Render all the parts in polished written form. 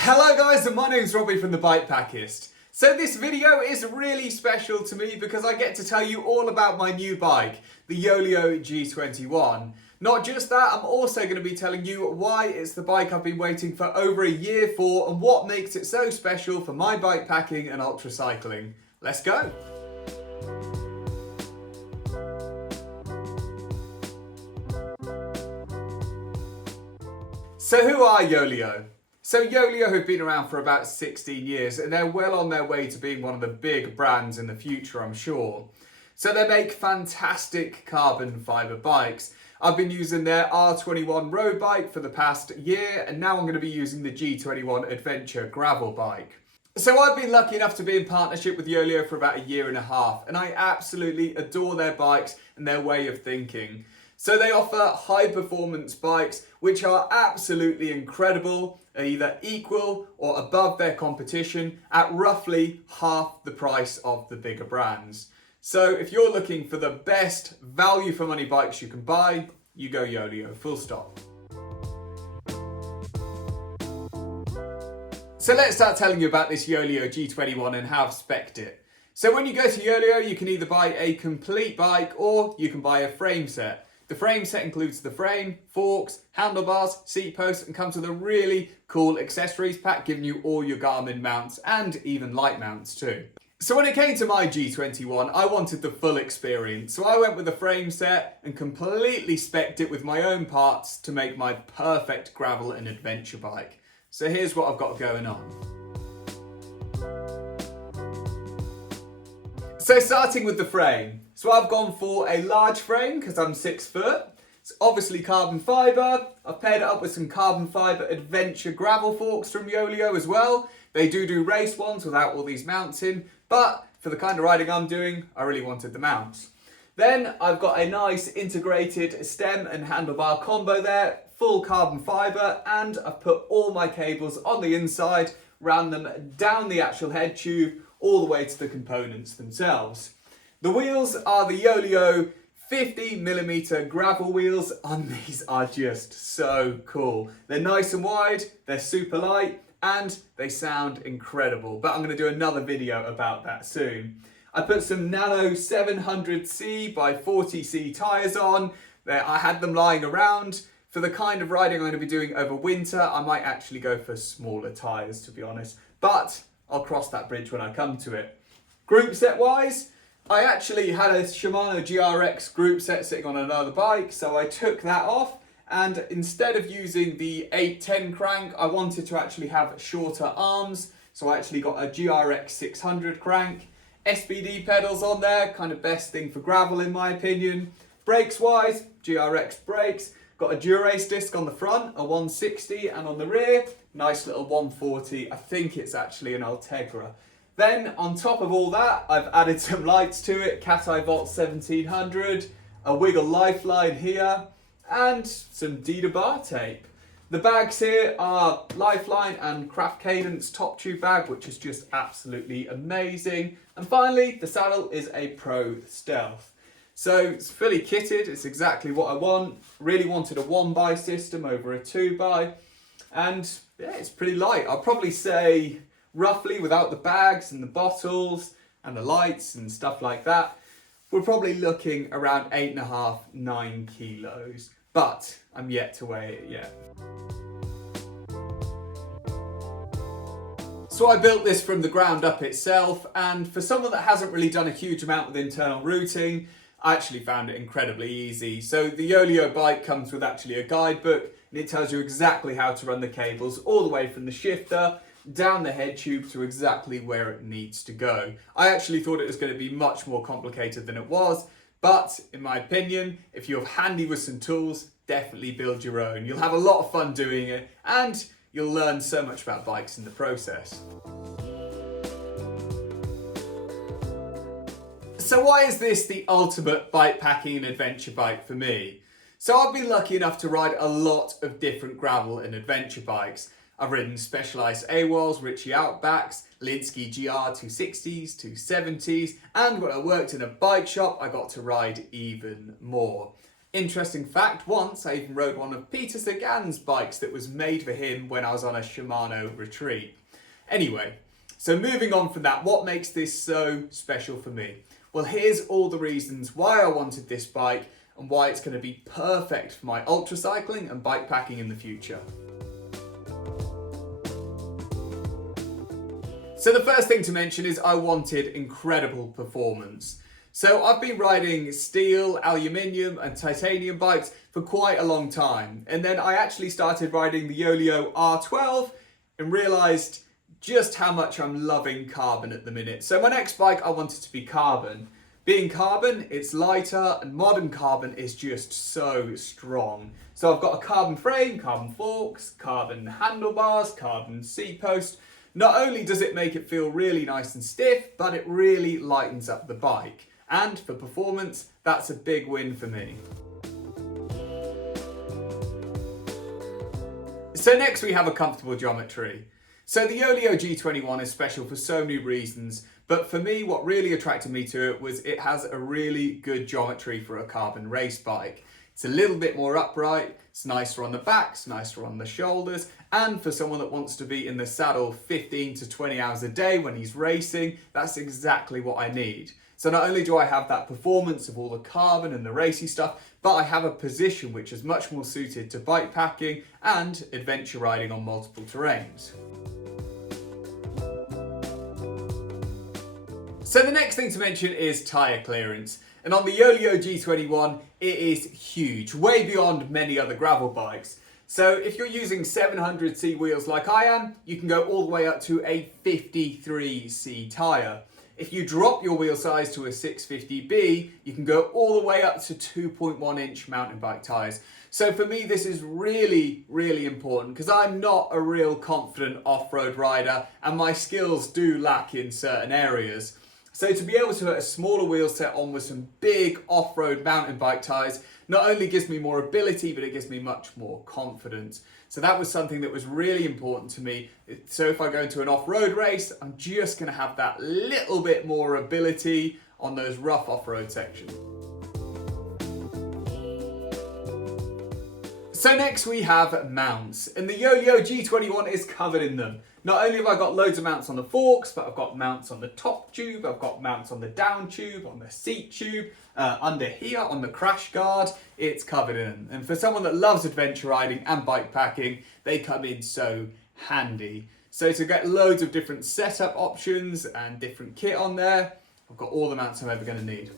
Hello guys, and my name's Robbie from the Bikepackist. So this video is really special to me because I get to tell you all about my new bike, the Yoeleo G21. Not just that, I'm also going to be telling you why it's the bike I've been waiting for over a year for and what makes it so special for my bikepacking and ultra cycling. Let's go! So who are Yoeleo? So Yoeleo have been around for about 16 years and they're well on their way to being one of the big brands in the future, I'm sure. So they make fantastic carbon fibre bikes. I've been using their R21 road bike for the past year and now I'm going to be using the G21 adventure gravel bike. So I've been lucky enough to be in partnership with Yoeleo for about a year and a half and I absolutely adore their bikes and their way of thinking. So they offer high performance bikes which are absolutely incredible, either equal or above their competition at roughly half the price of the bigger brands. So if you're looking for the best value for money bikes you can buy, you go Yoeleo, full stop. So let's start telling you about this Yoeleo G21 and how I've spec'd it. So when you go to Yoeleo, you can either buy a complete bike or you can buy a frame set. The frame set includes the frame, forks, handlebars, seat posts and comes with a really cool accessories pack giving you all your Garmin mounts and even light mounts too. So when it came to my G21, I wanted the full experience. So I went with the frame set and completely spec'd it with my own parts to make my perfect gravel and adventure bike. So here's what I've got going on. So starting with the frame. So I've gone for a large frame because I'm 6 foot. It's obviously carbon fibre. I've paired it up with some carbon fibre adventure gravel forks from Yoeleo as well. They do race ones without all these mounts in, but for the kind of riding I'm doing, I really wanted the mounts. Then I've got a nice integrated stem and handlebar combo there, full carbon fibre, and I've put all my cables on the inside, ran them down the actual head tube, all the way to the components themselves. The wheels are the Yoeleo 50mm gravel wheels and these are just so cool. They're nice and wide, they're super light and they sound incredible, but I'm going to do another video about that soon. I put some Nano 700C by 40C tyres on. I had them lying around. For the kind of riding I'm going to be doing over winter, I might actually go for smaller tyres to be honest, but I'll cross that bridge when I come to it. Group set wise, I actually had a Shimano GRX group set sitting on another bike, so I took that off and instead of using the 810 crank, I wanted to actually have shorter arms, so I actually got a GRX 600 crank. SBD pedals on there, kind of best thing for gravel in my opinion. Brakes wise, GRX brakes. Got a Durace disc on the front, a 160, and on the rear, nice little 140. I think it's actually an Ultegra. Then on top of all that, I've added some lights to it, Cat Eye Volt 1700, a Wiggle Lifeline here, and some Dida bar tape. The bags here are Lifeline and Craft Cadence top tube bag, which is just absolutely amazing. And finally, the saddle is a Pro Stealth. So it's fully kitted, it's exactly what I want. Really wanted a 1x system over a 2x. And yeah, it's pretty light. I'll probably say roughly without the bags and the bottles and the lights and stuff like that, we're probably looking around 8.5, 9 kilos. But I'm yet to weigh it yet. So I built this from the ground up itself, and for someone that hasn't really done a huge amount with internal routing, I actually found it incredibly easy. So the Yoeleo bike comes with actually a guidebook and it tells you exactly how to run the cables all the way from the shifter down the head tube to exactly where it needs to go. I actually thought it was going to be much more complicated than it was, but in my opinion, if you're handy with some tools, definitely build your own. You'll have a lot of fun doing it and you'll learn so much about bikes in the process. So why is this the ultimate bikepacking and adventure bike for me? So I've been lucky enough to ride a lot of different gravel and adventure bikes. I've ridden Specialized AWOLs, Ritchie Outbacks, Linsky GR 260s, 270s, and when I worked in a bike shop, I got to ride even more. Interesting fact, once I even rode one of Peter Sagan's bikes that was made for him when I was on a Shimano retreat. Anyway, so moving on from that, what makes this so special for me? Well, here's all the reasons why I wanted this bike and why it's going to be perfect for my ultra cycling and bike packing in the future. So the first thing to mention is I wanted incredible performance. So I've been riding steel, aluminium and titanium bikes for quite a long time. And then I actually started riding the Yoeleo R12 and realised just how much I'm loving carbon at the minute. So my next bike I wanted to be carbon. Being carbon, it's lighter, and modern carbon is just so strong. So I've got a carbon frame, carbon forks, carbon handlebars, carbon seat post. Not only does it make it feel really nice and stiff, but it really lightens up the bike. And for performance, that's a big win for me. So next we have a comfortable geometry. So the Yoeleo G21 is special for so many reasons, but for me what really attracted me to it was it has a really good geometry for a carbon race bike. It's a little bit more upright, it's nicer on the back, it's nicer on the shoulders, and for someone that wants to be in the saddle 15 to 20 hours a day when he's racing, that's exactly what I need. So not only do I have that performance of all the carbon and the racy stuff, but I have a position which is much more suited to bike packing and adventure riding on multiple terrains. So the next thing to mention is tyre clearance. And on the Yoeleo G21, it is huge, way beyond many other gravel bikes. So if you're using 700C wheels like I am, you can go all the way up to a 53C tyre. If you drop your wheel size to a 650B, you can go all the way up to 2.1 inch mountain bike tyres. So for me, this is really, really important because I'm not a real confident off-road rider and my skills do lack in certain areas. So to be able to put a smaller wheel set on with some big off-road mountain bike tyres not only gives me more ability, but it gives me much more confidence. So that was something that was really important to me. So if I go into an off-road race, I'm just going to have that little bit more ability on those rough off-road sections. So next we have mounts, and the Yoeleo G21 is covered in them. Not only have I got loads of mounts on the forks, but I've got mounts on the top tube, I've got mounts on the down tube, on the seat tube, under here on the crash guard, it's covered in. And for someone that loves adventure riding and bike packing, they come in so handy. So to get loads of different setup options and different kit on there, I've got all the mounts I'm ever going to need.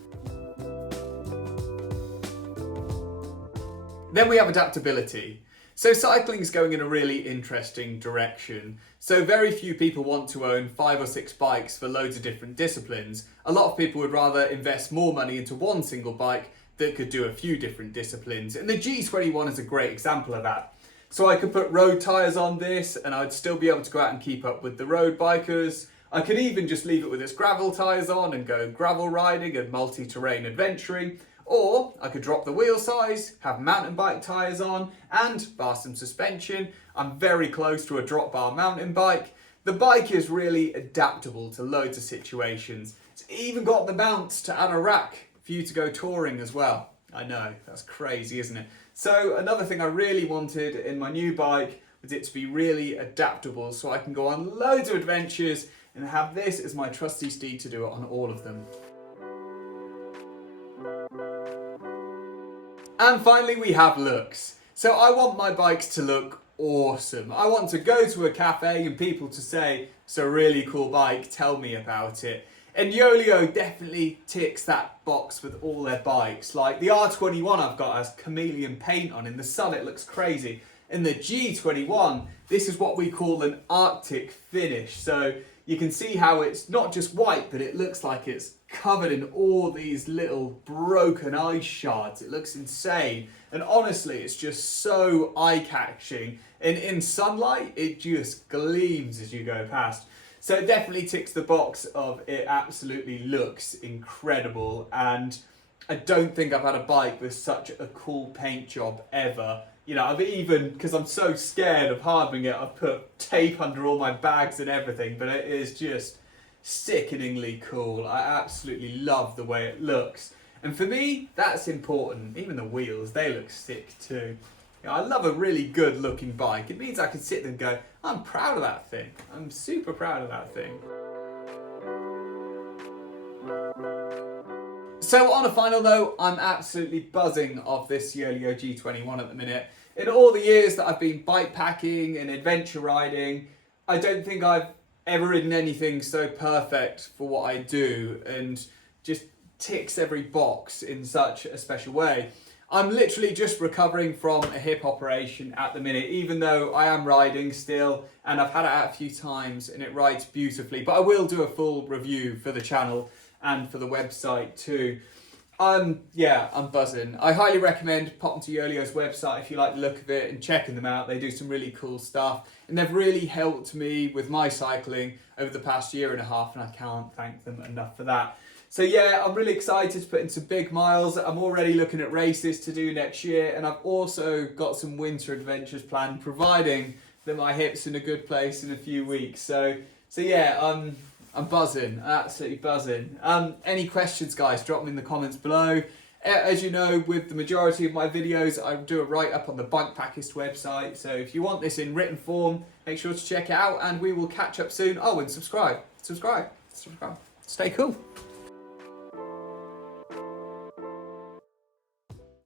Then we have adaptability. So cycling is going in a really interesting direction. So very few people want to own 5 or 6 bikes for loads of different disciplines. A lot of people would rather invest more money into one single bike that could do a few different disciplines. And the G21 is a great example of that. So I could put road tyres on this and I'd still be able to go out and keep up with the road bikers. I could even just leave it with its gravel tyres on and go gravel riding and multi-terrain adventuring. Or I could drop the wheel size, have mountain bike tyres on and bar some suspension. I'm very close to a drop bar mountain bike. The bike is really adaptable to loads of situations. It's even got the mounts to add a rack for you to go touring as well. I know, that's crazy, isn't it? So another thing I really wanted in my new bike was it to be really adaptable so I can go on loads of adventures and have this as my trusty steed to do it on all of them. And finally we have looks. So I want my bikes to look awesome. I want to go to a cafe and people to say, it's a really cool bike, tell me about it. And Yoeleo definitely ticks that box with all their bikes. Like the R21 I've got has chameleon paint on. In the sun it looks crazy. In the G21, this is what we call an Arctic finish. So you can see how it's not just white, but it looks like it's covered in all these little broken ice shards. It looks insane. And honestly, it's just so eye-catching. And in sunlight, it just gleams as you go past. So it definitely ticks the box of it absolutely looks incredible. And I don't think I've had a bike with such a cool paint job ever. You know, I've even, because I'm so scared of hardening it, I've put tape under all my bags and everything, but it is just sickeningly cool. I absolutely love the way it looks. And for me, that's important. Even the wheels, they look sick too. I love a really good looking bike. It means I can sit there and go, I'm proud of that thing. I'm super proud of that thing. So on a final note, I'm absolutely buzzing off this Yoeleo G21 at the minute. In all the years that I've been bike packing and adventure riding, I don't think I've ever ridden anything so perfect for what I do and just ticks every box in such a special way. I'm literally just recovering from a hip operation at the minute, even though I am riding still and I've had it out a few times and it rides beautifully, but I will do a full review for the channel and for the website too. I'm buzzing. I highly recommend popping to Yoeleo's website if you like the look of it and checking them out. They do some really cool stuff and they've really helped me with my cycling over the past year and a half, and I can't thank them enough for that. So yeah, I'm really excited to put in some big miles. I'm already looking at races to do next year, and I've also got some winter adventures planned, providing that my hip's in a good place in a few weeks. So yeah, I'm buzzing, absolutely buzzing. Any questions, guys, drop them in the comments below. As you know, with the majority of my videos, I do a write-up on the Bikepackist website. So if you want this in written form, make sure to check it out, and we will catch up soon. Oh, and subscribe. Stay cool.